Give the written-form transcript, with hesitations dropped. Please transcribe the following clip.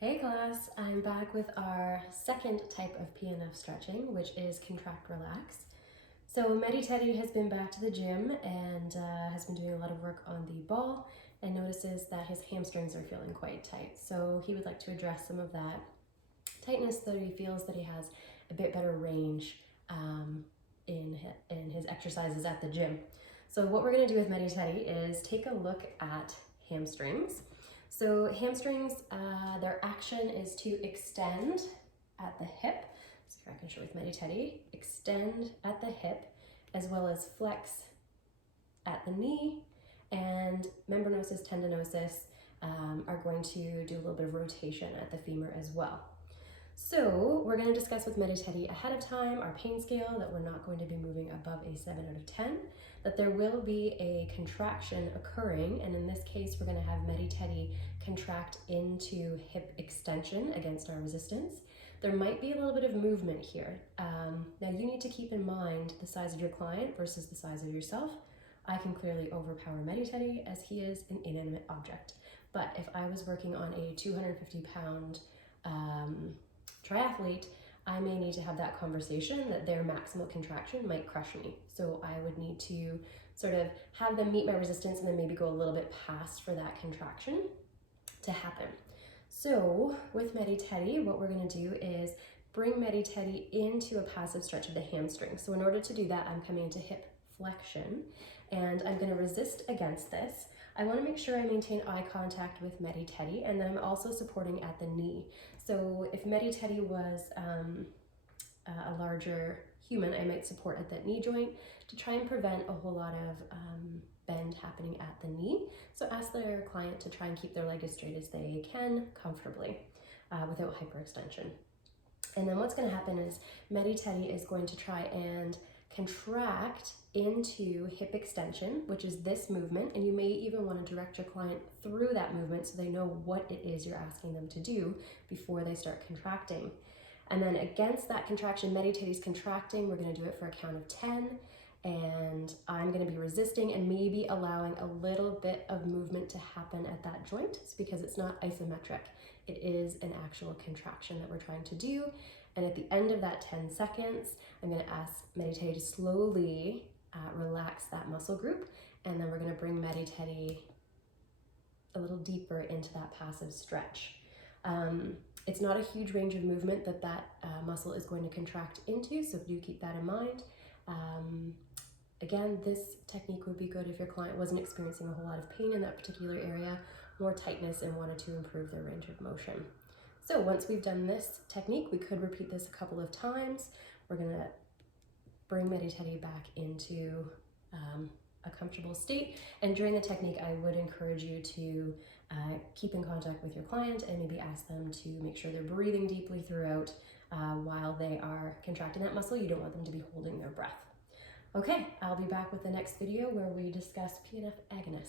Hey class, I'm back with our second type of PNF stretching, which is Contract Relax. So Teddy has been back to the gym and has been doing a lot of work on the ball and notices that his hamstrings are feeling quite tight. So he would like to address some of that tightness so that he feels that he has a bit better range in his exercises at the gym. So what we're going to do with Teddy is take a look at hamstrings. So hamstrings, their action is to extend at the hip. So here I can show with Teddy. Extend at the hip as well as flex at the knee, and membranosus, tendinosus are going to do a little bit of rotation at the femur as well. So we're going to discuss with Teddy ahead of time our pain scale, that we're not going to be moving above a 7 out of 10, that there will be a contraction occurring, and in this case we're going to have Teddy contract into hip extension against our resistance. There might be a little bit of movement here. Now you need to keep in mind the size of your client versus the size of yourself. I can clearly overpower Teddy as he is an inanimate object, but if I was working on a 250-pound triathlete, I may need to have that conversation that their maximal contraction might crush me. So I would need to sort of have them meet my resistance and then maybe go a little bit past for that contraction to happen. So with Teddy, what we're going to do is bring Teddy into a passive stretch of the hamstring. So in order to do that, I'm coming into hip flexion and I'm going to resist against this. I want to make sure I maintain eye contact with Teddy, and then I'm also supporting at the knee. So if Teddy was a larger human, I might support at that knee joint to try and prevent a whole lot of bend happening at the knee. So ask their client to try and keep their leg as straight as they can comfortably without hyperextension. And then what's going to happen is Teddy is going to try and contract into hip extension, which is this movement, and you may even want to direct your client through that movement so they know what it is you're asking them to do before they start contracting. And then against that contraction, Teddy's contracting, we're going to do it for a count of 10, and I'm going to be resisting and maybe allowing a little bit of movement to happen at that joint. It's because it's not isometric. It is an actual contraction that we're trying to do. And at the end of that 10 seconds, I'm going to ask Teddy to slowly relax that muscle group, and then we're going to bring Teddy a little deeper into that passive stretch. It's not a huge range of movement that muscle is going to contract into, so do keep that in mind. Again, this technique would be good if your client wasn't experiencing a whole lot of pain in that particular area, more tightness, and wanted to improve their range of motion. So once we've done this technique, we could repeat this a couple of times. We're going to bring Teddy back into a comfortable state. And during the technique, I would encourage you to keep in contact with your client and maybe ask them to make sure they're breathing deeply throughout while they are contracting that muscle. You don't want them to be holding their breath. Okay, I'll be back with the next video where we discuss PNF agonists.